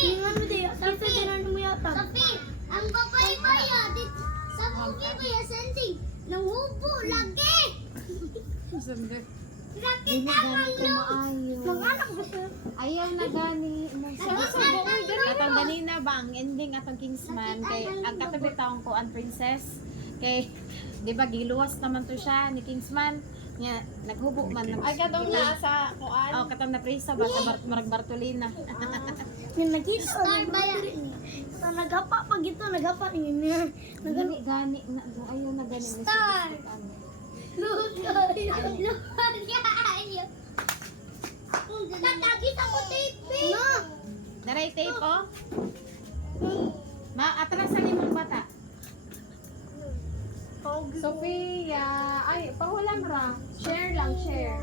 Ingan mo di. Tapos tinan mo yata. Sophie, ang babae ba yan? Sa movie ba yan, Sensei? Nangubo lagi. Lagi tawang nyo. Mag-anak ba siya? Ayaw na gani. Katong ganina ba ang ending atong Kingsman kay ang katabi taong ko ang princess kay di ba giluwas naman to siya ni Kingsman nya naghubo man Ay, katong na sa kuan. oh katong na prisa ba sa Marag Bartolina. Yung nakita. Star ba yan? Nagapa pag ito. Nagapa rin niya. Gani gani na ayaw na gani. Star. Lugar yan. Tatagis ako tape. No. Naray tape oh. Ma atras ang imong bata. Sophia, ay pahulang ra. Share lang, share.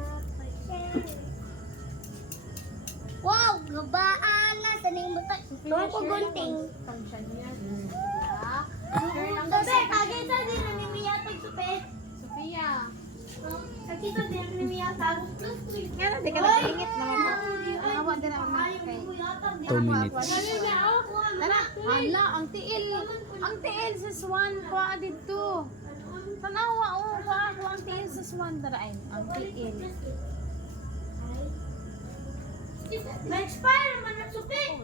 Wow, gabaan na. Saning mo tayo. Tuwa ko gunting. Function niya. Share lang. Sabi, kagay sa din na ni Miyatag supe. Sophia. Kakita din na ni Miyatag. Nga di ka nagingit naman po. Awa din naman kay 2 minutes. Tara, hala ang tiil. Ang tiil sa swan kwa dito. Tanawa oh, kwa ang tiil sa swan darain. Ang tiil. Na-expire naman na supe. Oh,